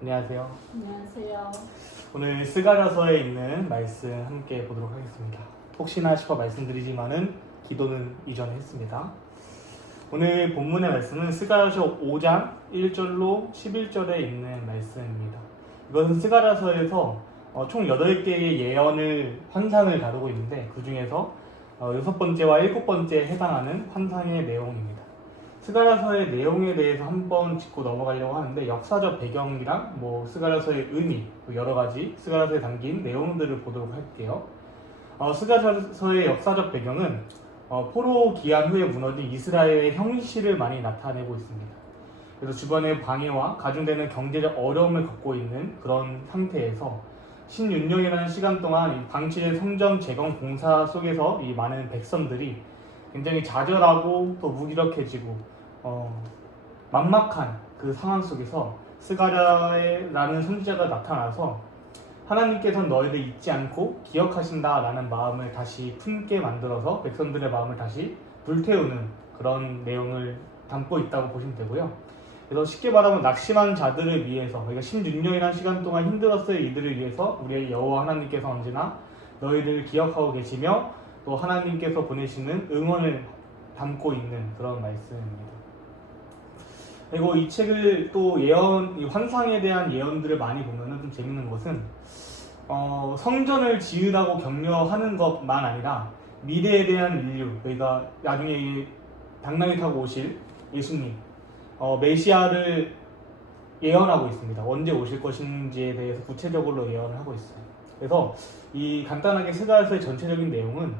안녕하세요. 안녕하세요. 오늘 스가랴서에 있는 말씀 함께 보도록 하겠습니다. 혹시나 싶어 말씀드리지만은 기도는 이전에 했습니다. 오늘 본문의 말씀은 스가랴서 5장 1절로 11절에 있는 말씀입니다. 이것은 스가랴서에서 총 8개의 예언을 환상을 다루고 있는데 그 중에서 6번째와 7번째에 해당하는 환상의 내용입니다. 스가랴서의 내용에 대해서 한번 짚고 넘어가려고 하는데 역사적 배경이랑 스가랴서의 의미, 여러 가지 스가랴서에 담긴 내용들을 보도록 할게요. 스가랴서의 역사적 배경은 포로 기한 후에 무너진 이스라엘의 형실을 많이 나타내고 있습니다. 그래서 주변의 방해와 가중되는 경제적 어려움을 겪고 있는 그런 상태에서 16년이라는 시간 동안 방치된 성전 재건 공사 속에서 이 많은 백성들이 굉장히 좌절하고 또 무기력해지고 막막한 그 상황 속에서 스가랴라는 선지자가 나타나서 하나님께서는 너희를 잊지 않고 기억하신다라는 마음을 다시 품게 만들어서 백성들의 마음을 다시 불태우는 그런 내용을 담고 있다고 보시면 되고요. 그래서 쉽게 말하면 낙심한 자들을 위해서, 그러니까 16년이라는 시간 동안 힘들었을 이들을 위해서 우리의 여호와 하나님께서 언제나 너희를 기억하고 계시며 또 하나님께서 보내시는 응원을 담고 있는 그런 말씀입니다. 그리고 이 책을 또 환상에 대한 예언들을 많이 보면은 좀 재밌는 것은 성전을 지으라고 격려하는 것만 아니라 미래에 대한 인류, 그러니까 나중에 당나귀 타고 오실 예수님, 메시아를 예언하고 있습니다. 언제 오실 것인지에 대해서 구체적으로 예언을 하고 있어요. 그래서 간단하게 스가랴서의 전체적인 내용은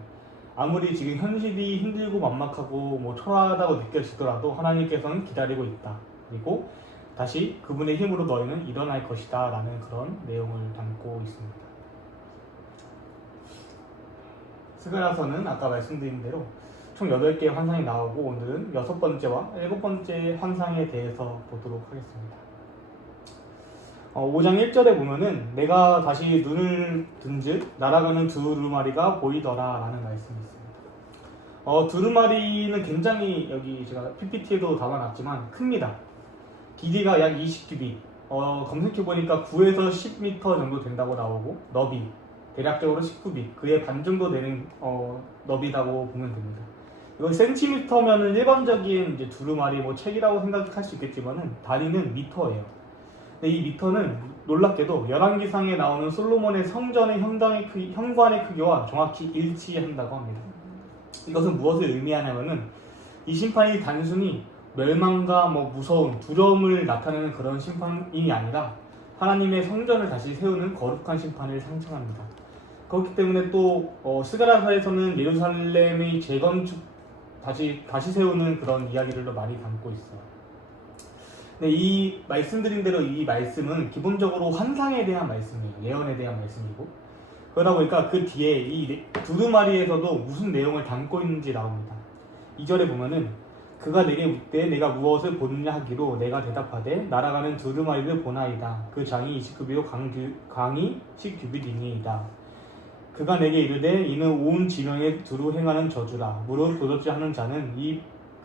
아무리 지금 현실이 힘들고 막막하고 초라하다고 느껴지더라도 하나님께서는 기다리고 있다. 그리고 다시 그분의 힘으로 너희는 일어날 것이다 라는 그런 내용을 담고 있습니다. 스가랴서는 아까 말씀드린 대로 총 8개의 환상이 나오고 오늘은 6번째와 7번째 환상에 대해서 보도록 하겠습니다. 5장 1절에 보면은 내가 다시 눈을 든즉 날아가는 두루마리가 보이더라 라는 말씀이 있습니다. 두루마리는 굉장히 여기 제가 PPT에도 담아놨지만 큽니다. 길이가 약 20규빗, 검색해보니까 9에서 10m 정도 된다고 나오고 너비 대략적으로 19빗, 그의 반 정도 되는 너비라고 보면 됩니다. 이거 센티미터면은 일반적인 이제 두루마리 책이라고 생각할 수 있겠지만은 다리는 미터예요. 근데 이 미터는 놀랍게도 열왕기상에 나오는 솔로몬의 성전의 현관의 크기와 정확히 일치한다고 합니다. 이것은 무엇을 의미하냐면은 이 심판이 단순히 멸망과 무서움, 두려움을 나타내는 그런 심판이 아니라 하나님의 성전을 다시 세우는 거룩한 심판을 상징합니다. 그렇기 때문에 또 스가랴서에서는 예루살렘의 재건축 다시 세우는 그런 이야기를 많이 담고 있어요. 네, 이 말씀드린 대로 이 말씀은 기본적으로 환상에 대한 말씀이에요. 예언에 대한 말씀이고 그러다 보니까 그 뒤에 이 두루마리에서도 무슨 내용을 담고 있는지 나옵니다. 2절에 보면은 그가 내게 묻되 내가 무엇을 보느냐 하기로 내가 대답하되 날아가는 두루마리를 보나이다. 그 장이 20규빗이요 강이 10규빗이니이다. 그가 내게 이르되 이는 온 지명에 두루 행하는 저주라. 무릇 도적질 하는 자는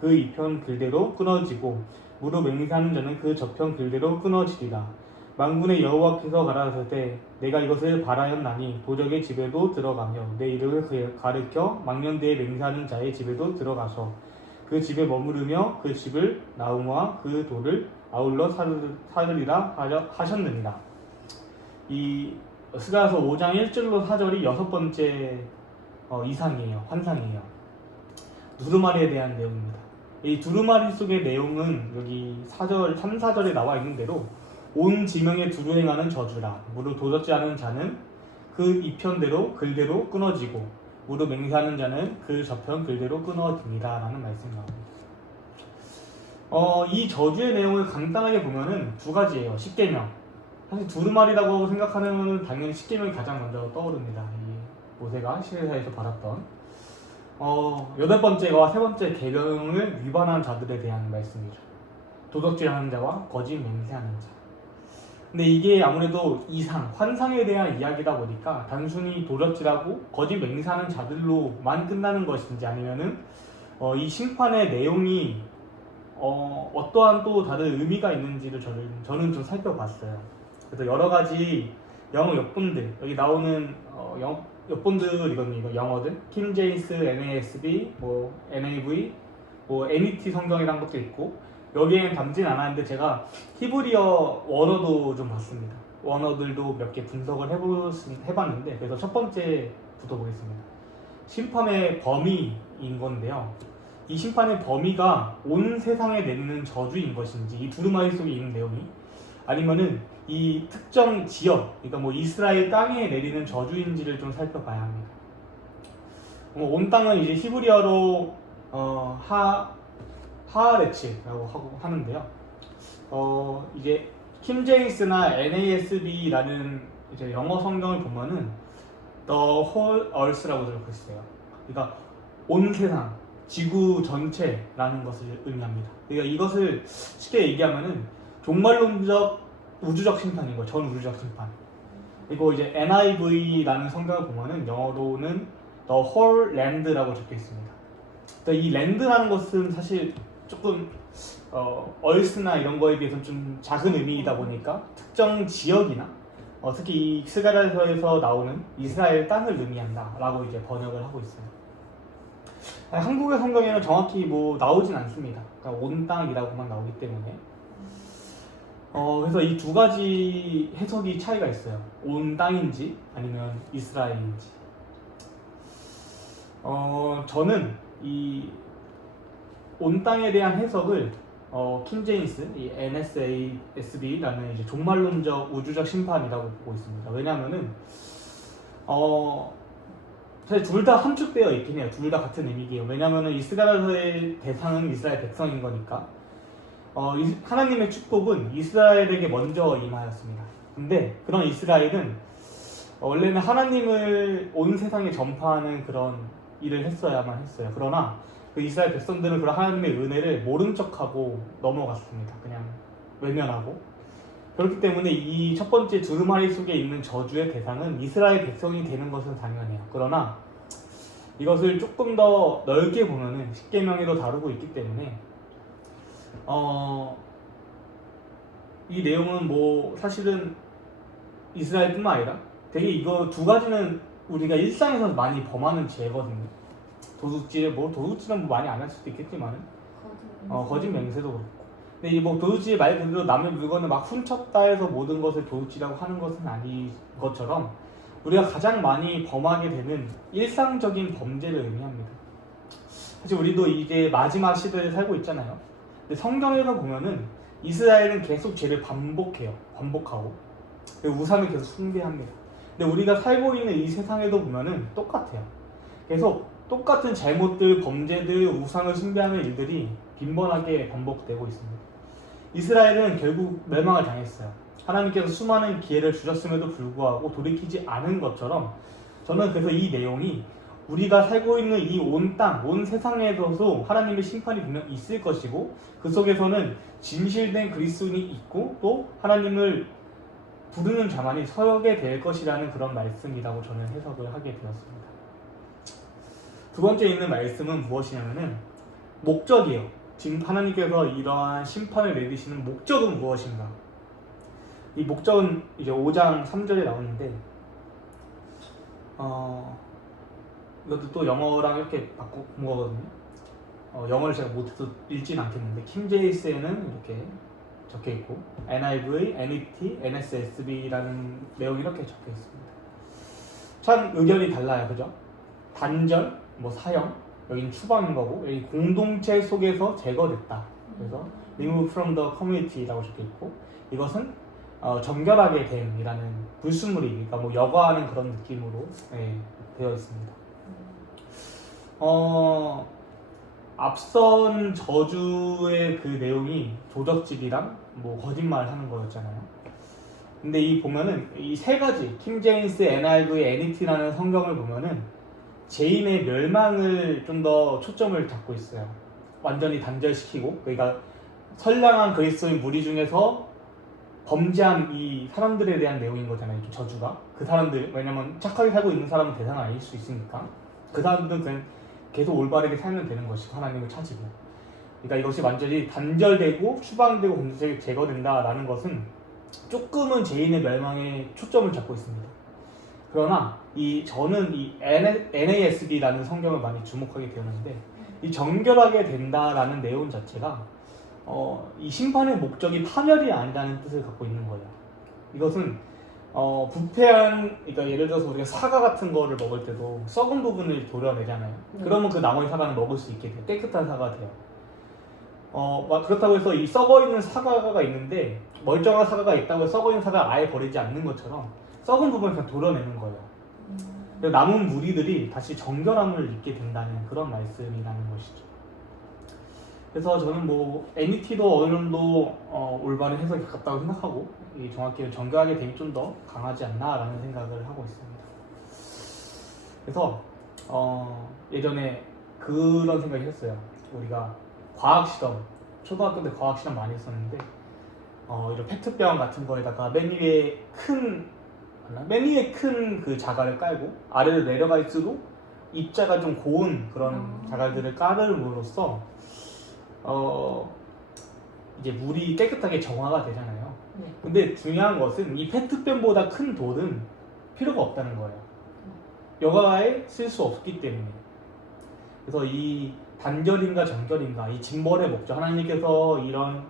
그 이편 길대로 끊어지고 무릇 맹세하는 자는 그 저편 길대로 끊어지리라. 만군의 여호와께서 가라사대 내가 이것을 바라였나니 도적의 집에도 들어가며 내 이름을 가르켜 망년대에 맹세하는 자의 집에도 들어가서 그 집에 머무르며 그 집을 나무와 그 돌을 아울러 사르리라 하셨느니라. 이 스가랴서 5장 1절로 4절이 6번째 이상이에요. 환상이에요. 두루마리에 대한 내용입니다. 이 두루마리 속의 내용은 여기 3, 4절에 나와 있는 대로 온 지명에 두루 행하는 저주라. 무릇 도적질하는 자는 그 이편대로 글대로 끊어지고 무릇 맹세하는 자는 그 저편 글대로 끊어집니다 라는 말씀이 나옵니다. 이 저주의 내용을 간단하게 보면은 두 가지예요. 십계명. 사실 두루마리라고 생각하면 당연히 십계명이 가장 먼저 떠오릅니다. 이 모세가 시내사에서 받았던 8번째와 3번째 계명을 위반한 자들에 대한 말씀이죠. 도덕질하는 자와 거짓 맹세하는 자. 근데 이게 아무래도 환상에 대한 이야기다 보니까 단순히 도적질하고 거짓 맹세하는 자들로만 끝나는 것인지 아니면은 이 심판의 내용이 어떠한 또 다른 의미가 있는지를 저는 좀 살펴봤어요. 그래서 여러 가지 영어 역본들, 여기 나오는 역본들이거든요. 이거 영어들. 킹 제임스, NASB, 뭐 NAV, 뭐 NET 성경이란 것도 있고, 여기에는 담진 않았는데 제가 히브리어 원어도 좀 봤습니다. 원어들도 몇 개 분석을 해봤는데, 그래서 첫 번째부터 보겠습니다. 심판의 범위인 건데요. 이 심판의 범위가 온 세상에 내리는 저주인 것인지, 이 두루마리 속에 있는 내용이, 아니면은 이 특정 지역, 그러니까 뭐 이스라엘 땅에 내리는 저주인지를 좀 살펴봐야 합니다. 온 땅은 이제 히브리어로 하하레츠라고 하는데요. 이제 킹 제임스나 NASB라는 이제 영어 성경을 보면은 The whole earth라고 적혀 있어요. 그러니까 온 세상, 지구 전체라는 것을 의미합니다. 그러니까 이것을 쉽게 얘기하면은 종말론적 우주적 심판인 거예요. 전 우주적 심판. 그리고 이제 NIV라는 성경을 보면은 영어로는 The whole land라고 적혀 있습니다. 이 랜드라는 것은 사실 조금 얼스나 이런 거에 비해서 좀 작은 의미이다 보니까 특정 지역이나 특히 이 스가랴서에서 나오는 이스라엘 땅을 의미한다라고 이제 번역을 하고 있어요. 한국의 성경에는 정확히 뭐 나오진 않습니다. 그러니까 온 땅이라고만 나오기 때문에. 그래서 이 두 가지 해석이 차이가 있어요. 온 땅인지 아니면 이스라엘인지. 저는 이 온 땅에 대한 해석을 킹 제임스, 이 NASB라는 이제 종말론적 우주적 심판이라고 보고 있습니다. 왜냐하면은 사실 둘 다 함축되어 있긴 해요. 둘 다 같은 의미이에요. 왜냐하면은 이스라엘의 대상은 이스라엘 백성인 거니까. 하나님의 축복은 이스라엘에게 먼저 임하였습니다. 근데 그런 이스라엘은 원래는 하나님을 온 세상에 전파하는 그런 일을 했어야만 했어요. 그러나 그 이스라엘 백성들은 그런 하나님의 은혜를 모른 척하고 넘어갔습니다. 그냥 외면하고. 그렇기 때문에 이 첫 번째 두루마리 속에 있는 저주의 대상은 이스라엘 백성이 되는 것은 당연해요. 그러나 이것을 조금 더 넓게 보면은 십계명에도 다루고 있기 때문에 이 내용은 뭐 사실은 이스라엘뿐만 아니라 되게 이거 두 가지는 우리가 일상에서 많이 범하는 죄거든요. 도둑질은 뭐 많이 안 할 수도 있겠지만 거짓 맹세도 그렇고. 근데 이 뭐 도둑질 말 그대로 남의 물건을 막 훔쳤다 해서 모든 것을 도둑질이라고 하는 것은 아닌 것처럼 우리가 가장 많이 범하게 되는 일상적인 범죄를 의미합니다. 사실 우리도 이제 마지막 시대를 살고 있잖아요. 근데 성경에서 보면은 이스라엘은 계속 죄를 반복하고 우상을 계속 숭배합니다. 근데 우리가 살고 있는 이 세상에도 보면은 똑같아요. 계속 똑같은 잘못들, 범죄들, 우상을 숭배하는 일들이 빈번하게 반복되고 있습니다. 이스라엘은 결국 멸망을 당했어요. 하나님께서 수많은 기회를 주셨음에도 불구하고 돌이키지 않은 것처럼 저는 그래서 이 내용이 우리가 살고 있는 이 온 땅, 온 세상에서도 하나님의 심판이 분명 있을 것이고 그 속에서는 진실된 그리스도인이 있고 또 하나님을 부르는 자만이 서게 될 것이라는 그런 말씀이라고 저는 해석을 하게 되었습니다. 두 번째 있는 말씀은 무엇이냐면은 목적이에요. 지금 하나님께서 이러한 심판을 내리시는 목적은 무엇인가? 이 목적은 이제 5장 3절에 나오는데 이것도 또 영어랑 이렇게 바꿔 본 거거든요. 영어를 제가 못해서 읽진 않겠는데 킹 제임스에는 이렇게 적혀 있고 NIV, NET, NSSB라는 내용이 이렇게 적혀 있습니다. 참 의견이 달라요, 그죠? 단절, 뭐 사형, 여기는 추방인 거고 여기 공동체 속에서 제거됐다. 그래서 remove from the community라고 적혀 있고 이것은 정결하게 됨이라는 불순물이, 그러니까 뭐 여과하는 그런 느낌으로 되어 있습니다. 앞선 저주의 그 내용이 도적질이랑 뭐 거짓말하는 거였잖아요. 근데 이 보면은 이 세 가지 킹 제임스, NIV, NET라는 성경을 보면은 죄인의 멸망을 좀 더 초점을 잡고 있어요. 완전히 단절시키고, 그러니까 선량한 그리스도인 무리 중에서 범죄한 이 사람들에 대한 내용인 거잖아요. 이 저주가 그 사람들, 왜냐면 착하게 살고 있는 사람은 대상은 아닐 수 있으니까 그 사람들은 그냥 계속 올바르게 살면 되는 것이고 하나님을 찾으고, 그러니까 이것이 완전히 단절되고 추방되고 범죄가 제거된다라는 것은 조금은 죄인의 멸망에 초점을 잡고 있습니다. 그러나 저는 이 NASB라는 성경을 많이 주목하게 되었는데 이 정결하게 된다라는 내용 자체가 이 심판의 목적이 파멸이 아니라는 뜻을 갖고 있는 거예요. 이것은 부패한, 그러니까 예를 들어서 우리가 사과 같은 거를 먹을 때도 썩은 부분을 도려내잖아요. 그러면 그 나머지 사과는 먹을 수 있게 돼요. 깨끗한 사과가 돼요. 그렇다고 해서 이 썩어 있는 사과가 있는데 멀쩡한 사과가 있다고 해서 썩어 있는 사과를 아예 버리지 않는 것처럼 썩은 부분을 그냥 도려내는 거예요. 그래서 남은 무리들이 다시 정결함을 입게 된다는 그런 말씀이라는 것이죠. 그래서 저는 뭐 NET도 어느 정도 올바른 해석이 같다고 생각하고 정확히 정교하게 됨이 좀 더 강하지 않나라는 생각을 하고 있습니다. 그래서 예전에 그런 생각이 했어요. 우리가 과학실험, 초등학교 때 과학실험 많이 했었는데 이런 페트병 같은 거에다가 맨 위에 큰 그 자갈을 깔고 아래로 내려갈수록 입자가 좀 고운 그런 자갈들을 깔음으로써 이제 물이 깨끗하게 정화가 되잖아요. 근데 중요한 것은 이 페트병보다 큰 돌은 필요가 없다는 거예요. 여가에 쓸 수 없기 때문에. 그래서 이 단결인가 정결인가, 이 징벌의 목적, 하나님께서 이런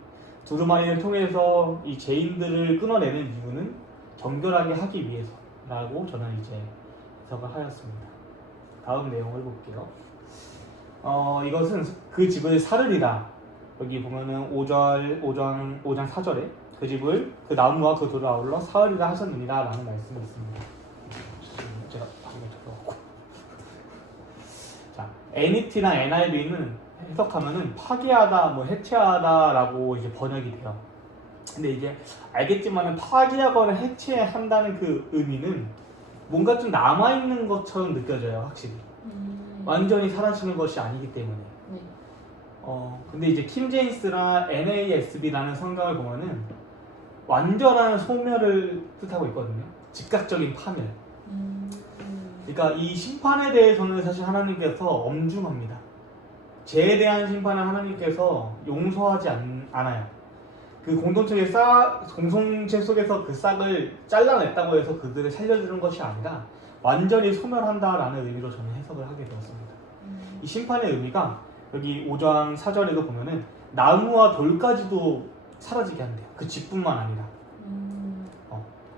두루마리를 통해서 이 죄인들을 끊어내는 이유는 정결하게 하기 위해서라고 저는 이제 해석을 하였습니다. 다음 내용을 볼게요. 이것은 그 집을 사르리라. 여기 보면은 5장 4절에 그 집을 그 나무와 그 돌을 아울러 사르리라 하셨느니라 라는 말씀이 있습니다. 제가 방금 적어갖고. 자, NET랑 NIV는 해석하면은 파괴하다, 뭐 해체하다라고 이제 번역이 돼요. 근데 이게 알겠지만은 파괴하거나 해체한다는 그 의미는 뭔가 좀 남아있는 것처럼 느껴져요, 확실히. 완전히 사라지는 것이 아니기 때문에. 근데 이제 킹 제임스나 NASB라는 성경을 보면은 완전한 소멸을 뜻하고 있거든요. 즉각적인 파멸. 그러니까 이 심판에 대해서는 사실 하나님께서 엄중합니다. 죄에 대한 심판은 하나님께서 용서하지 않아요. 그 공동체 속에서 그 싹을 잘라냈다고 해서 그들을 살려주는 것이 아니라 완전히 소멸한다라는 의미로 저는 해석을 하게 되었습니다. 이 심판의 의미가 여기 5장 4절에도 보면은 나무와 돌까지도 사라지게 한대요. 그 집뿐만 아니라.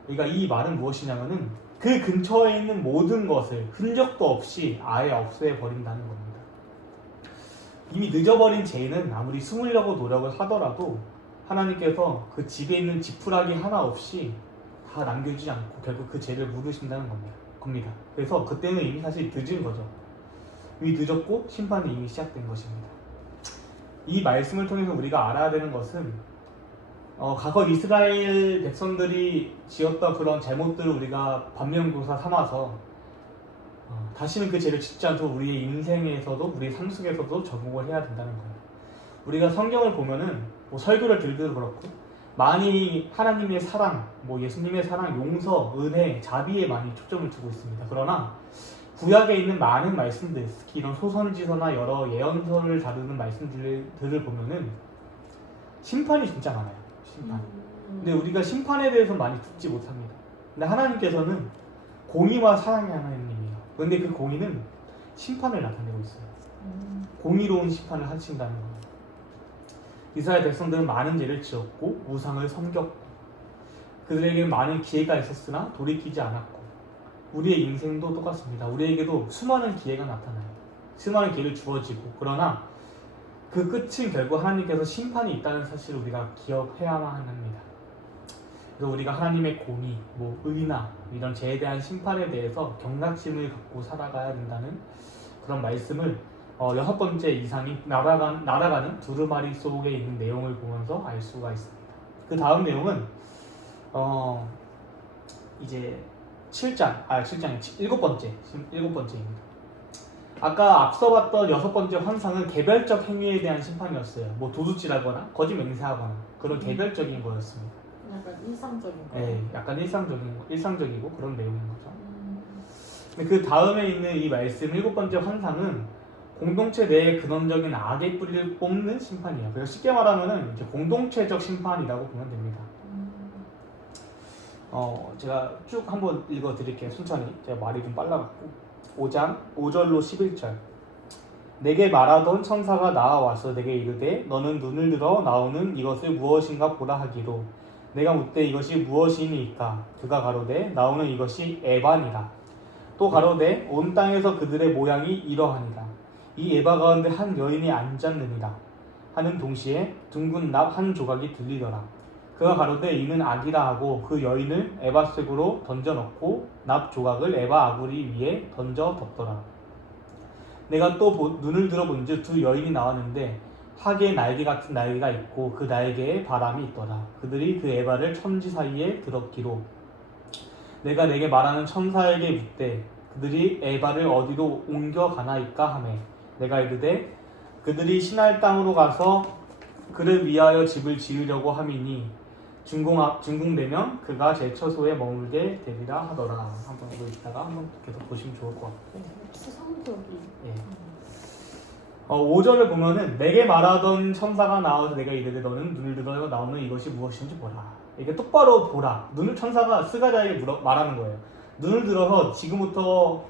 그러니까 이 말은 무엇이냐면은 그 근처에 있는 모든 것을 흔적도 없이 아예 없애버린다는 겁니다. 이미 늦어버린 죄인은 아무리 숨으려고 노력을 하더라도 하나님께서 그 집에 있는 지푸라기 하나 없이 다 남겨주지 않고 결국 그 죄를 물으신다는 겁니다. 그래서 그때는 이미 사실 늦은 거죠. 이미 늦었고 심판이 이미 시작된 것입니다. 이 말씀을 통해서 우리가 알아야 되는 것은 과거 이스라엘 백성들이 지었던 그런 잘못들을 우리가 반면교사 삼아서 다시는 그 죄를 짓지 않도록 우리의 인생에서도 우리의 삶 속에서도 적용을 해야 된다는 거예요. 우리가 성경을 보면은 뭐 설교를 들기도 그렇고 많이 하나님의 사랑, 뭐 예수님의 사랑, 용서, 은혜, 자비에 많이 초점을 두고 있습니다. 그러나 구약에 있는 많은 말씀들, 특히 이런 소선지서나 여러 예언서를 다루는 말씀들을 보면은 심판이 진짜 많아요. 심판. 근데 우리가 심판에 대해서 많이 듣지 못합니다. 근데 하나님께서는 공의와 사랑의 하나님이에요. 그런데 그 공의는 심판을 나타내고 있어요. 공의로운 심판을 하신다는 겁니다. 이스라엘 백성들은 많은 죄를 지었고 우상을 섬겼고 그들에게 많은 기회가 있었으나 돌이키지 않았고 우리의 인생도 똑같습니다. 우리에게도 수많은 기회가 나타나요. 수많은 기회를 주어지고 그러나 그 끝은 결국 하나님께서 심판이 있다는 사실을 우리가 기억해야만 합니다. 그래서 우리가 하나님의 공의, 뭐 의나 이런 죄에 대한 심판에 대해서 경각심을 갖고 살아가야 된다는 그런 말씀을 6번째 이상이 날아가는 두루마리 속에 있는 내용을 보면서 알 수가 있습니다. 그 다음 내용은 이제 7번째입니다. 아까 앞서 봤던 6번째 환상은 개별적 행위에 대한 심판이었어요. 뭐 도둑질하거나 거짓 맹세하거나 그런 개별적인 거였습니다. 약간 일상적인 거. 네, 약간 일상적이고 그런 내용인 거죠. 근데 그 다음에 있는 이 말씀 7번째 환상은 공동체 내에 근원적인 악의 뿌리를 뽑는 심판이에요. 그래서 쉽게 말하면은 이제 공동체적 심판이라고 보면 됩니다. 제가 쭉 한번 읽어드릴게요. 천천히. 제가 말이 좀 빨라갖고 5장 5절로 11절. 내게 말하던 천사가 나와와서 내게 이르되 너는 눈을 들어 나오는 이것을 무엇인가 보라 하기로 내가 묻되 이것이 무엇이니까 그가 가로되 나오는 이것이 에바니라. 또 가로되 온 땅에서 그들의 모양이 이러하니라. 이 에바 가운데 한 여인이 앉았느니라 하는 동시에 둥근 납 한 조각이 들리더라. 그가 가로되 이는 악이라 하고 그 여인을 에바 속으로 던져 넣고 납 조각을 에바 아구리 위에 던져 덮더라. 내가 또 눈을 들어본즉 두 여인이 나왔는데 학의 날개 같은 날개가 있고 그 날개에 바람이 있더라. 그들이 그 에바를 천지 사이에 들었기로 내가 내게 말하는 천사에게 묻되 그들이 에바를 어디로 옮겨가나이까 하매 내가 이르되 그들이 신할 땅으로 가서 그를 위하여 집을 지으려고 함이니 준공되면 그가 제 처소에 머물게 되리라 하더라. 한번 이거 있다가 한번 계속 보시면 좋을 것 같고. 수성적이. 예. 5절을 보면은 내게 말하던 천사가 나와서 내가 이르되 너는 눈을 들어 나오는 이것이 무엇인지 보라. 이게 똑바로 보라. 눈을 천사가 스가랴에게 말하는 거예요. 눈을 들어서 지금부터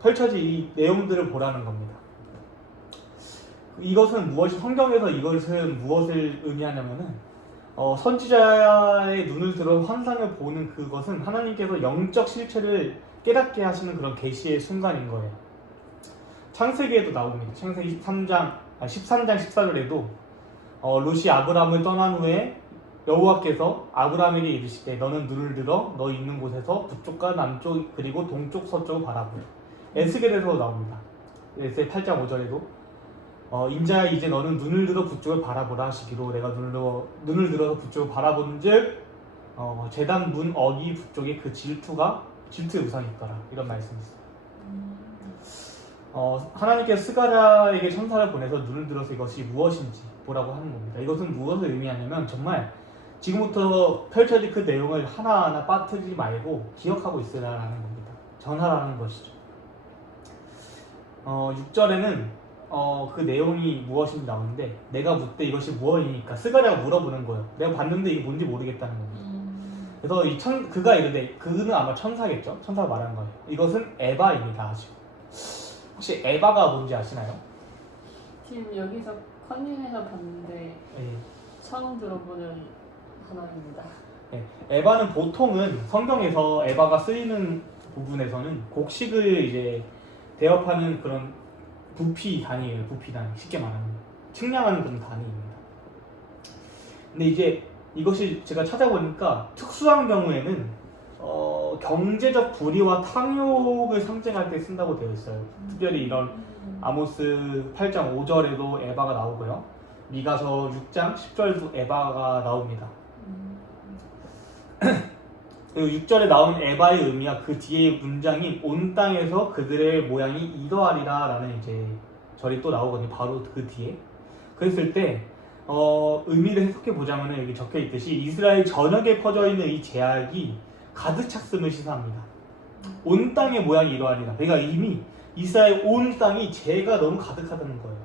펼쳐질 이 내용들을 보라는 겁니다. 이것은 무엇이 성경에서 이것은 무엇을 의미하냐면은 선지자의 눈을 들어 환상을 보는 그것은 하나님께서 영적 실체를 깨닫게 하시는 그런 계시의 순간인 거예요. 창세기에도 나옵니다. 창세기 13장 14절에도 롯이 아브람을 떠난 후에 여호와께서 아브람에게 이르시되 너는 눈을 들어 너 있는 곳에서 북쪽과 남쪽 그리고 동쪽 서쪽을 바라보라. 에스겔에서도 나옵니다. 에스겔 8장 5절에도 인자야 이제 너는 눈을 들어 북쪽을 바라보라 하시기로 내가 눈을 들어서 북쪽을 바라본즉 제단 문 어기 북쪽에 그 질투의 우상이 있더라. 이런 말씀이 있어요. 하나님께서 스가랴에게 천사를 보내서 눈을 들어서 이것이 무엇인지 보라고 하는 겁니다. 이것은 무엇을 의미하냐면 정말 지금부터 펼쳐질 그 내용을 하나하나 빠뜨리지 말고 기억하고 있으라는 겁니다. 전하라는 것이죠. 6절에는 그 내용이 무엇인지 나오는데 내가 묻되 이것이 무엇이니까 스가랴가 물어보는 거예요. 내가 봤는데 이게 뭔지 모르겠다는 겁니다. 그래서 그가 이르되 그는 아마 천사겠죠? 천사가 말하는 거예요. 이것은 에바입니다. 하시고. 혹시 에바가 뭔지 아시나요? 지금 여기서 컨닝해서 봤는데 네. 처음 들어보는 단어입니다. 네. 에바는 보통은 성경에서 에바가 쓰이는 부분에서는 곡식을 이제 대업하는 그런 부피 단위예요. 부피 단위. 쉽게 말하면 측량하는 그런 단위입니다. 근데 이제 이것이 제가 찾아보니까 특수한 경우에는 경제적 불의와 탕욕을 상징할 때 쓴다고 되어 있어요. 특별히 이런 아모스 8장 5절에도 에바가 나오고요. 미가서 6장 10절도 에바가 나옵니다. 그리고 6절에 나온 에바의 의미와 그 뒤에 문장인 온 땅에서 그들의 모양이 이러하리라 라는 이제 절이 또 나오거든요. 바로 그 뒤에. 그랬을 때 의미를 해석해 보자면 여기 적혀 있듯이 이스라엘 전역에 퍼져 있는 이 제약이 가득 찼음을 시사합니다. 온 땅의 모양이 이러하리라. 그러니까 이미 이스라엘 온 땅이 죄가 너무 가득하다는 거예요.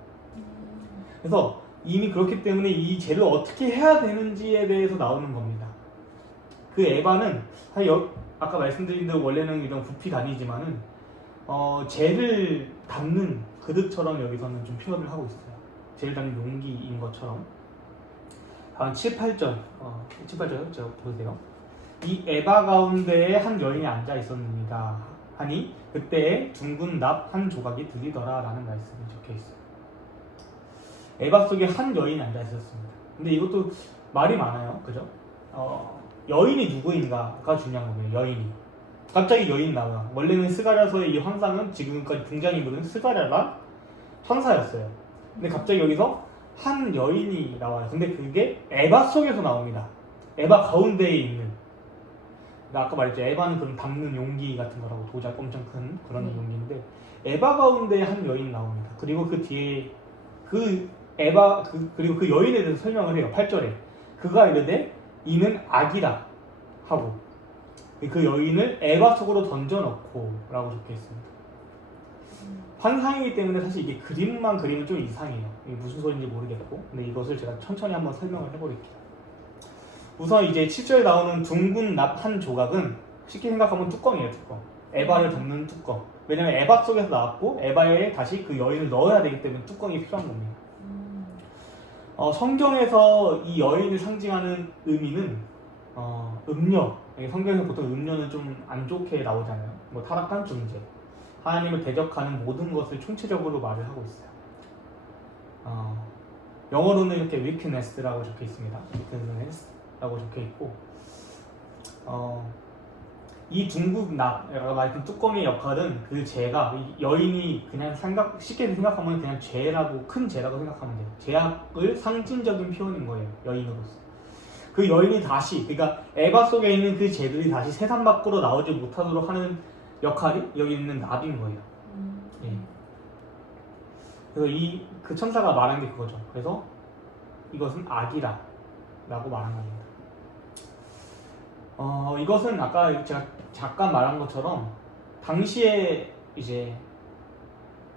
그래서 이미 그렇기 때문에 이 죄를 어떻게 해야 되는지에 대해서 나오는 겁니다. 그 에바는 아까 말씀드린 대로 원래는 이런 부피 단위지만은 죄를 담는 그릇처럼 여기서는 좀 표현을 하고 있어요. 죄를 담는 용기인 것처럼. 다음 7, 8절 7, 8절 제가 보세요. 이 에바 가운데에 한 여인이 앉아 있었습니다 하니 그때 둥근 납 한 조각이 들리더라 라는 말씀이 적혀 있어요. 에바 속에 한 여인이 앉아 있었습니다. 근데 이것도 말이 많아요. 그죠? 여인이 누구인가가 중요한 거예요. 여인이. 갑자기 여인이 나와요. 원래는 스가랴서의 이 환상은 지금까지 등장인물은 스가랴가 천사였어요. 근데 갑자기 여기서 한 여인이 나와요. 근데 그게 에바 속에서 나옵니다. 에바 가운데에 있는. 아까 말했죠. 에바는 그런 담는 용기 같은 거라고 도작 엄청 큰 그런 용기인데 에바 가운데에 한 여인이 나옵니다. 그리고 그 뒤에 그리고 그 여인에 대해서 설명을 해요. 8절에 그가 이르되 이는 악이라 하고 그 여인을 에바 속으로 던져넣고 라고 적혀 있습니다. 환상이기 때문에 사실 이게 그림만 그리면 좀 이상해요. 이게 무슨 소리인지 모르겠고 근데 이것을 제가 천천히 한번 설명을 해버릴게요. 우선 이제 7절에 나오는 둥근 납 한 조각은 쉽게 생각하면 뚜껑이에요, 뚜껑. 에바를 덮는 뚜껑. 왜냐면 에바 속에서 나왔고 에바에 다시 그 여인을 넣어야 되기 때문에 뚜껑이 필요한 겁니다. 성경에서 이 여인을 상징하는 의미는 음료. 성경에서 보통 음료는 좀 안 좋게 나오잖아요. 뭐 타락한 존재, 하나님을 대적하는 모든 것을 총체적으로 말을 하고 있어요. 영어로는 이렇게 weakness라고 적혀 있습니다. weakness라고 적혀 있고, 이 둥근납, 말했던 뚜껑의 역할은 그 죄가 이 여인이 그냥 쉽게 생각하면 그냥 죄라고, 큰 죄라고 생각하면 돼요. 죄악을 상징적인 표현인 거예요, 여인으로서. 그 여인이 다시, 그러니까 에바 속에 있는 그 죄들이 다시 세상 밖으로 나오지 못하도록 하는 역할이 여기 있는 납인 거예요. 예. 그래서 그 천사가 말한 게 그거죠. 그래서 이것은 악이라 라고 말한 겁니다. 이것은 아까 제가 잠깐 말한 것처럼 당시에 이제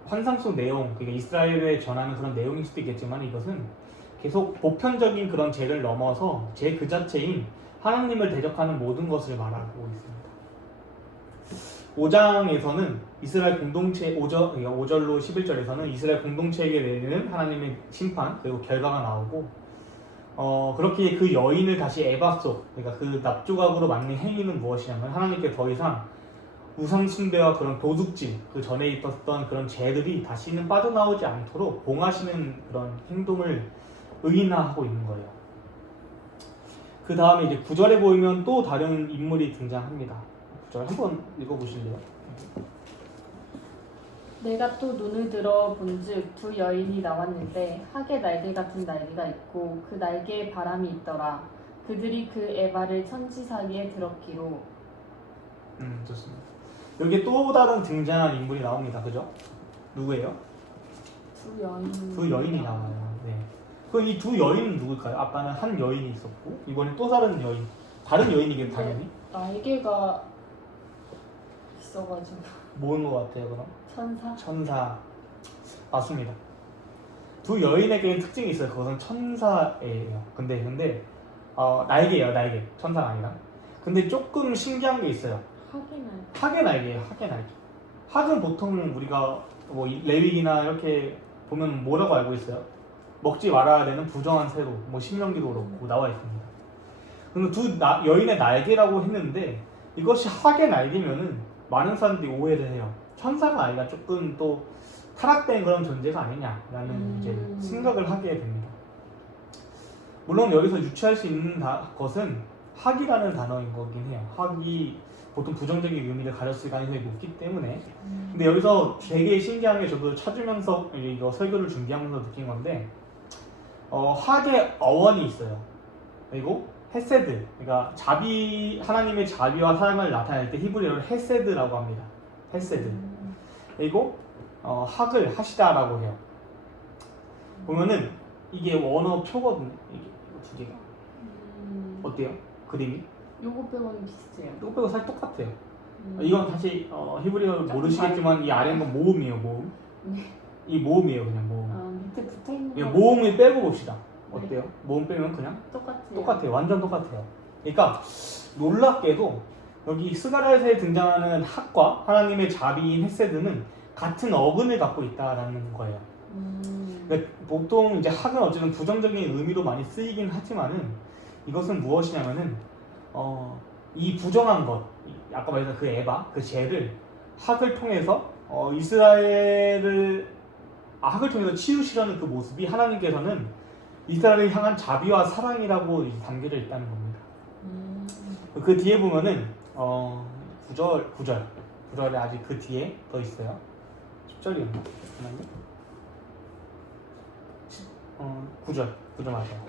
환상 속 내용, 그러니까 이스라엘에 전하는 그런 내용일 수도 있겠지만, 이것은 계속 보편적인 그런 죄를 넘어서 죄 그 자체인 하나님을 대적하는 모든 것을 말하고 있습니다. 5장에서는 이스라엘 공동체, 5절로 11절에서는 이스라엘 공동체에게 내리는 하나님의 심판, 그리고 결과가 나오고, 그렇게 그 여인을 다시 에바 속, 그러니까 그 납조각으로 만든 행위는 무엇이냐면, 하나님께 더 이상 우상숭배와 그런 도둑질, 그 전에 있었던 그런 죄들이 다시는 빠져나오지 않도록 봉하시는 그런 행동을 의인화하고 있는 거예요. 그 다음에 이제 9절에 보이면 또 다른 인물이 등장합니다. 9절 한번 읽어보실래요? 내가 또 눈을 들어 본즉 두 여인이 나왔는데 학의 날개 같은 날개가 있고 그 날개에 바람이 있더라. 그들이 그 에바를 천지 사이에 들었기로. 좋습니다. 여기 또 다른 등장한 인물이 나옵니다. 그죠? 누구예요? 두 여인이 나와요. 네. 그럼 이 두 여인은 누굴까요? 아까는 한 여인이 있었고 이번엔 또 다른 여인. 다른 여인이겠죠, 당연히. 날개가 있어가지고. 뭔 것 같아요, 그럼? 천사. 맞습니다. 두 여인에게는 특징이 있어요. 그것은 천사예요. 근데 날개예요, 날개. 천사가 아니라. 근데 조금 신기한 게 있어요. 학의 날개예요, 학의 날개. 학은 보통 우리가 뭐 레위기나 이렇게 보면 뭐라고 알고 있어요? 먹지 말아야 되는 부정한 새로, 뭐 신명기도 그렇고 나와 있습니다. 근데 두 여인의 날개라고 했는데 이것이 학의 날개면은 많은 사람들이 오해를 해요. 천사가 아니라 조금 또 타락된 그런 존재가 아니냐라는 이제 생각을 하게 됩니다. 물론 여기서 유추할 수 있는 것은 학이라는 단어인 거긴 해요. 학이 보통 부정적인 의미를 가졌을 가능성이 높기 때문에. 근데 여기서 되게 신기한 게, 저도 찾으면서 이거 설교를 준비하면서 느낀 건데, 학의 어원이 있어요. 그리고 헤세드, 그러니까 하나님의 자비와 사랑을 나타낼 때 히브리어로 헤세드라고 합니다. 헤세드. 그리고 학을 하시다라고 해요. 보면은 이게 원어 표거든요. 이게 두 개가. 어때요? 그림이? 요거 빼고는 비슷해요. 요거 빼고 사실 똑같아요. 이건 사실 히브리어를 모르시겠지만 이 아래는 건 모음이에요, 모음. 이 모음이에요, 그냥 모음. 밑에 붙어있는 이 모음을 빼고 봅시다. 어때요? 네. 모음 빼면 그냥? 똑같아요. 완전 똑같아요. 그러니까 놀랍게도 여기 스가랴서에 등장하는 학과 하나님의 자비인 헤세드는 같은 어근을 갖고 있다라는 거예요. 그러니까 보통 이제 학은 어쨌든 부정적인 의미로 많이 쓰이긴 하지만은, 이것은 무엇이냐면은 이 부정한 것, 아까 말했던 그 에바, 그 죄를 학을 통해서 학을 통해서 치우시려는 그 모습이 하나님께서는 이스라엘을 향한 자비와 사랑이라고 담겨져 있다는 겁니다. 그 뒤에 보면은 9절에 아직 그 뒤에 더 있어요. 10절이었나? 9절 맞아요.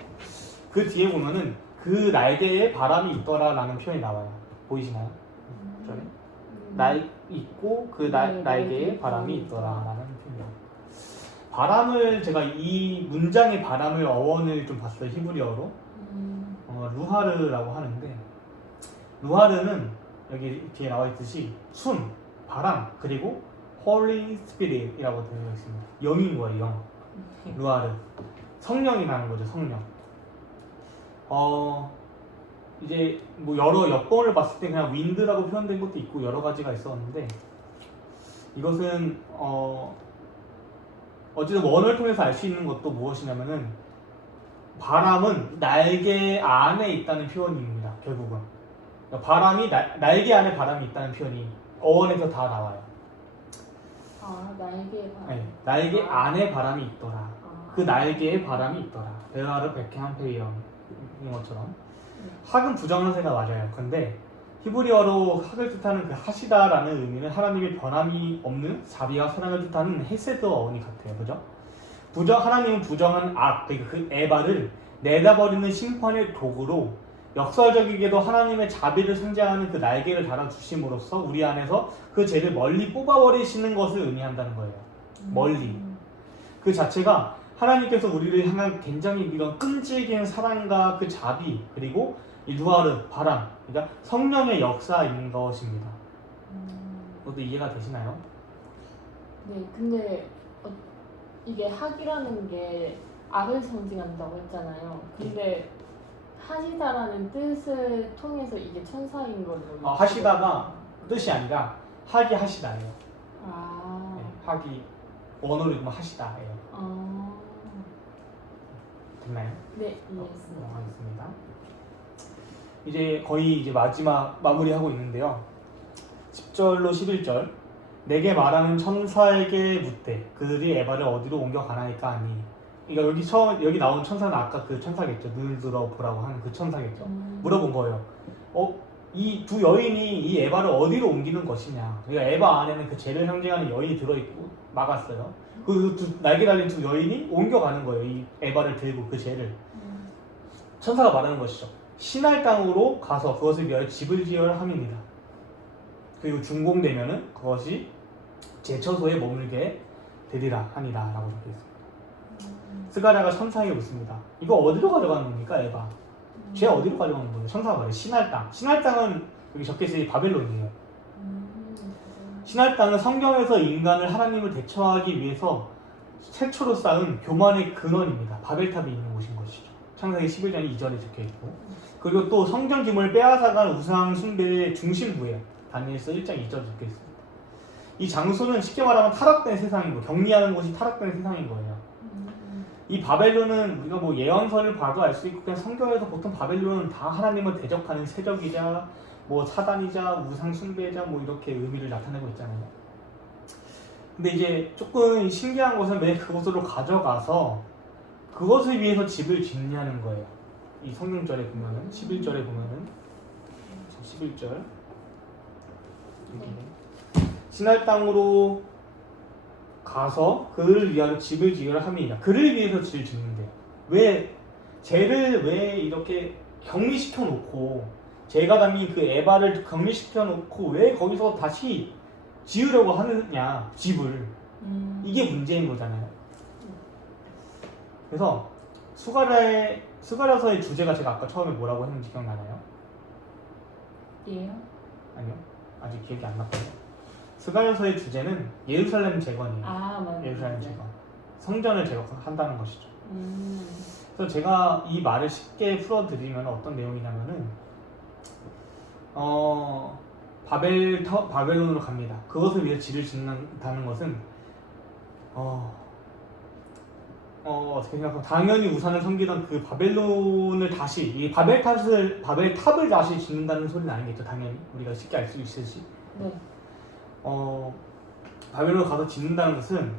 그 뒤에 보면은 그 날개에 바람이 있더라라는 표현이 나와요. 보이시나요? 9절에 있고 그 날개에 바람이 있더라라는 표현이에요. 바람을, 제가 이 문장의 바람을 어원을 좀 봤어요, 히브리어로. 루하르라고 하는데, 루하르는 여기 뒤에 나와 있듯이 숨, 바람, 그리고 Holy Spirit이라고 되어 있습니다. 영인 거예요, 영. 루하르. 성령이라는 거죠, 성령. 이제 뭐 여러 역본을 봤을 때 그냥 윈드라고 표현된 것도 있고 여러 가지가 있었는데 이것은 어쨌든 원어를 통해서 알 수 있는 것도 무엇이냐면은 바람은 날개 안에 있다는 표현입니다. 결국은 그러니까 바람이 날개 안에 바람이 있다는 표현이 어원에서 다 나와요. 아, 날개 바람. 네, 날개 안에 바람이 있더라. 아. 그 날개에 바람이 있더라. 베아르 베케한 페이엄 인 것처럼 학은 부정어세가 맞아요. 근데 히브리어로 학을 뜻하는 그 하시다라는 의미는 하나님의 변함이 없는 자비와 사랑을 뜻하는 헤세드 어원이 같아요. 그죠? 하나님은 부정한 악, 그러니까 그 에바를 내다버리는 심판의 도구로 역설적이게도 하나님의 자비를 상징하는 그 날개를 달아주심으로써 우리 안에서 그 죄를 멀리 뽑아버리시는 것을 의미한다는 거예요. 멀리. 그 자체가 하나님께서 우리를 향한 굉장히 이런 끈질긴 사랑과 그 자비 그리고 이 루아르, 바람, 그러니까 성령의 역사인 것입니다. 그것도 이해가 되시나요? 네, 근데 이게 학이라는 게 악을 상징한다고 했잖아요. 근데 하시다라는 뜻을 통해서 이게 천사인 걸로. 하시다가 뜻이 아니라 학이 하시다예요. 아. 네, 학이 원어로 읽으면 하시다예요. 아. 됐나요? 네, 이해했습니다. 알겠습니다. 이제 거의 이제 마지막 마무리하고 있는데요. 10절로 11절 내게 말하는 천사에게 묻되 그들이 에바를 어디로 옮겨가나이까 하니 그러니까 여기 나온 천사는 아까 그 천사겠죠. 눈을 들어보라고 하는 그 천사겠죠. 물어본 거예요. 이 두 여인이 이 에바를 어디로 옮기는 것이냐. 그러니까 에바 안에는 그 죄를 상징하는 여인이 들어있고 막았어요. 그 날개 달린 두 여인이 옮겨가는 거예요. 이 에바를 들고 그 죄를. 천사가 말하는 것이죠. 시날 땅으로 가서 그것을 위하여 집을 지어야 함이니라. 그리고 준공되면은 그것이 제처소에 머물게 되리라 하니라 라고 적혀 있습니다. 스가랴가 천사에게 묻습니다. 이거 어디로 가져가는 겁니까 에바? 죄 어디로 가져가는 거예요? 천사가 말해요. 시날 땅. 시날 땅은 여기 적혀 있으니 바벨론이에요. 시날 땅은 성경에서 인간을 하나님을 대처하기 위해서 최초로 쌓은 교만의 근원입니다. 바벨탑이 있는 곳인 것이죠. 창세기 11장 2절에 적혀 있고 그리고 또 성전 기물을 빼앗아간 우상 숭배의 중심부예요. 다니엘서 1장 2절에 적혀 있습니다. 이 장소는 쉽게 말하면 타락된 세상인 거예요. 격리하는 곳이 타락된 세상인 거예요. 이 바벨론은 우리가 뭐 예언서를 봐도 알 수 있고 그냥 성경에서 보통 바벨론은 다 하나님을 대적하는 세력이자 뭐 사단이자 우상 숭배자 뭐 이렇게 의미를 나타내고 있잖아요. 근데 이제 조금 신기한 것은 왜 그곳으로 가져가서 그것을 위해서 집을 짓냐는 거예요. 이 성경절에 보면은 11절에 보면은 11절 시날 땅으로 가서 그를 위하여 집을 지으라 함이니라. 그를 위해서 집을 짓는데요. 왜 죄를 왜 이렇게 격리시켜 놓고 죄가 담긴 그 에바를 격리시켜 놓고 왜 거기서 다시 지으려고 하느냐 집을. 이게 문제인 거잖아요. 그래서 수가랴서의 주제가 제가 아까 처음에 뭐라고 했는지 기억나나요? 예요? 아니요. 아직 기억이 안 났거든요. 스가랴서의 주제는 예루살렘 재건이에요. 맞네. 예루살렘 재건. 성전을 재건한다는 것이죠. 그래서 제가 이 말을 쉽게 풀어드리면 어떤 내용이냐면은 바벨론으로 갑니다. 그것을 위해 집을 짓는다는 것은 어떻게 생각하면 당연히 우상을 섬기던 그 바벨론을 다시 이 바벨탑을 다시 짓는다는 소리는 아니겠죠. 당연히 우리가 쉽게 알 수 있듯이. 네. 바벨론을 가서 짓는다는 것은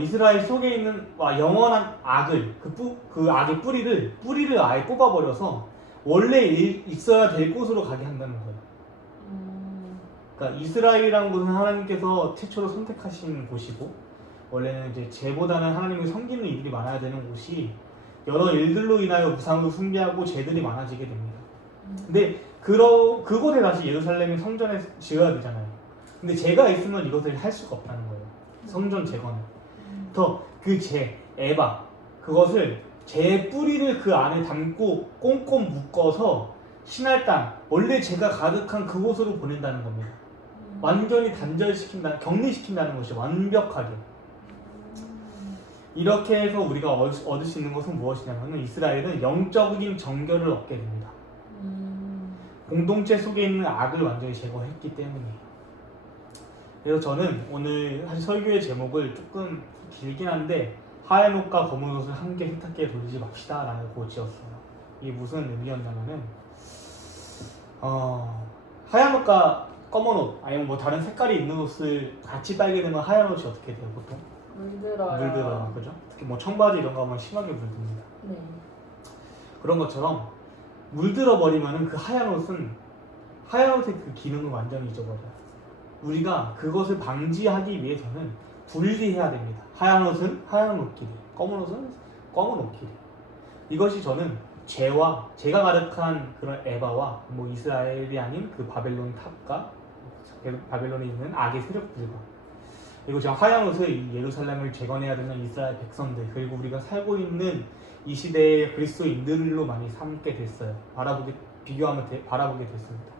이스라엘 속에 있는 영원한 악을 그 악의 뿌리를 아예 뽑아버려서 원래 있어야 될 곳으로 가게 한다는 거예요. 그러니까 이스라엘이라는 곳은 하나님께서 최초로 선택하신 곳이고 원래는 이제 죄보다는 하나님을 섬기는 일들이 많아야 되는 곳이 여러 일들로 인하여 우상으로 숭배하고 죄들이 많아지게 됩니다. 근데 그곳에 다시 예루살렘의 성전에 지어야 되잖아요. 근데 죄가 있으면 이것을 할 수가 없다는 거예요. 성전 재건을. 더 그 죄, 에바 그것을 죄의 뿌리를 그 안에 담고 꽁꽁 묶어서 신할 땅 원래 죄가 가득한 그곳으로 보낸다는 겁니다. 완전히 단절시킨다, 격리시킨다는 것이 완벽하게. 이렇게 해서 우리가 얻을 수 있는 것은 무엇이냐면 이스라엘은 영적인 정결을 얻게 됩니다. 공동체 속에 있는 악을 완전히 제거했기 때문이에요. 그래서 저는 오늘 사실 설교의 제목을 조금 길긴 한데 하얀 옷과 검은 옷을 함께 세탁기에 돌리지 맙시다 라고 지었어요. 이게 무슨 의미였냐면은 하얀 옷과 검은 옷 아니면 뭐 다른 색깔이 있는 옷을 같이 빨게 되면 하얀 옷이 어떻게 돼요 보통? 물들어요. 그죠? 특히 뭐 청바지 이런 거 하면 심하게 물듭니다. 네. 그런 것처럼 물들어 버리면은 그 하얀 옷은 하얀 옷의 그 기능을 완전히 잊어버려요. 우리가 그것을 방지하기 위해서는 분리해야 됩니다. 하얀 옷은 하얀 옷끼리, 검은 옷은 검은 옷끼리. 이것이 저는 제가 가르친 그런 에바와 뭐 이스라엘이 아닌 그 바벨론 탑과 바벨론에 있는 악의 세력들과 그리고 제가 하얀 옷을 이 예루살렘을 재건해야 되는 이스라엘 백성들 그리고 우리가 살고 있는 이 시대의 그리스도인들로 많이 삼게 됐어요. 비교하면 바라보게 됐습니다.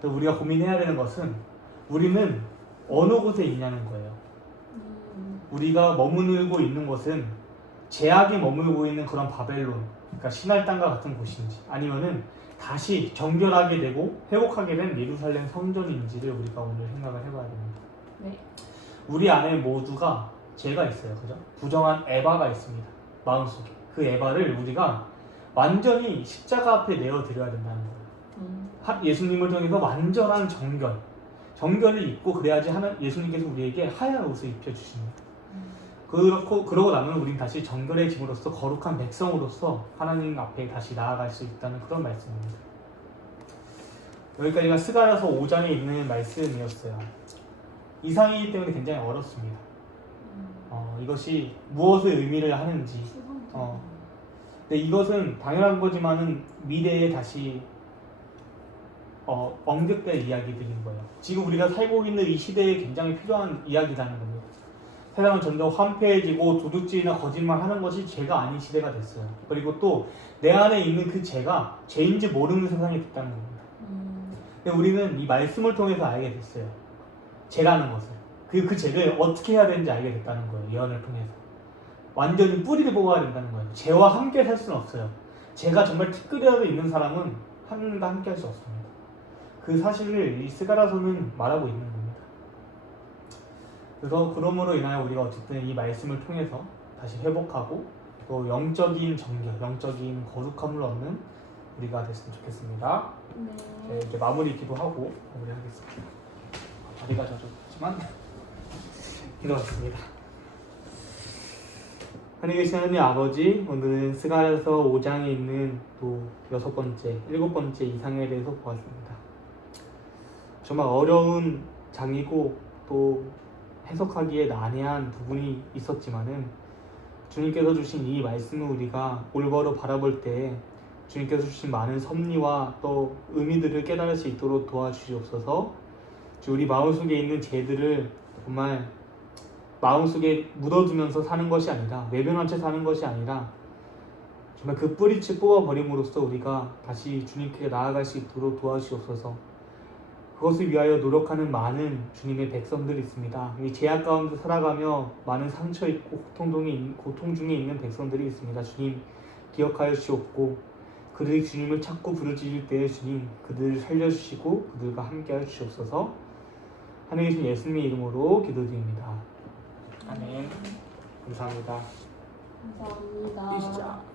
그래서 우리가 고민해야 되는 것은 우리는 어느 곳에 있냐는 거예요. 우리가 머무르고 있는 곳은 제약이 머물고 있는 그런 바벨론, 그러니까 신할 땅과 같은 곳인지 아니면은 다시 정결하게 되고 회복하게 된 예루살렘 성전인지를 우리가 오늘 생각을 해봐야 됩니다. 네. 우리 안에 모두가 죄가 있어요. 그죠? 부정한 에바가 있습니다. 마음속에. 그 에바를 우리가 완전히 십자가 앞에 내어드려야 된다는 거예요. 예수님을 통해서 완전한 정결을 입고 그래야지 예수님께서 우리에게 하얀 옷을 입혀주십니다. 그러고 나면 우리는 다시 정결해짐으로써 거룩한 백성으로서 하나님 앞에 다시 나아갈 수 있다는 그런 말씀입니다. 여기까지가 스가랴서 5장에 있는 말씀이었어요. 이상이기 때문에 굉장히 어렵습니다. 이것이 무엇을 의미를 하는지. 근데 이것은 당연한 거지만은 미래에 다시 언급될 이야기들인 거예요. 지금 우리가 살고 있는 이 시대에 굉장히 필요한 이야기라는 겁니다. 세상은 점점 환폐해지고 도둑질이나 거짓말하는 것이 죄가 아닌 시대가 됐어요. 그리고 또 내 안에 있는 그 죄가 죄인지 모르는 세상이 됐다는 겁니다. 근데 우리는 이 말씀을 통해서 알게 됐어요. 죄라는 것을. 그 죄를 어떻게 해야 되는지 알게 됐다는 거예요. 예언을 통해서. 완전히 뿌리를 뽑아야 된다는 거예요. 죄와 함께 살 수는 없어요. 죄가 정말 티끌이라도 있는 사람은 하나님과 함께 할 수 없습니다. 그 사실을 이 스가랴서는 말하고 있는 겁니다. 그래서 그러므로 인하여 우리가 어쨌든 이 말씀을 통해서 다시 회복하고 또 영적인 정결, 영적인 거룩함을 얻는 우리가 됐으면 좋겠습니다. 네, 이제 마무리 기도하고 마무리하겠습니다. 다리가 젖었지만 기도하겠습니다. 하늘에 계신 하나님 아버지, 오늘은 스가랴서 5장에 있는 또 6번째, 7번째 이상에 대해서 보았습니다. 정말 어려운 장이고 또 해석하기에 난해한 부분이 있었지만은 주님께서 주신 이 말씀을 우리가 올바로 바라볼 때 주님께서 주신 많은 섭리와 또 의미들을 깨달을 수 있도록 도와주시옵소서. 우리 마음속에 있는 죄들을 정말 마음속에 묻어두면서 사는 것이 아니라 외면한 채 사는 것이 아니라 정말 그 뿌리째 뽑아버림으로써 우리가 다시 주님께 나아갈 수 있도록 도와주시옵소서. 그것을 위하여 노력하는 많은 주님의 백성들이 있습니다. 이 죄악 가운데 살아가며 많은 상처 있고 고통 중에 있는 백성들이 있습니다. 주님 기억하여 주시옵고 그들이 주님을 찾고 부르짖을 때에 주님 그들을 살려주시고 그들과 함께하여 주시옵소서. 하늘에 계신 예수님의 이름으로 기도드립니다. 아멘. 감사합니다. 감사합니다. 시작.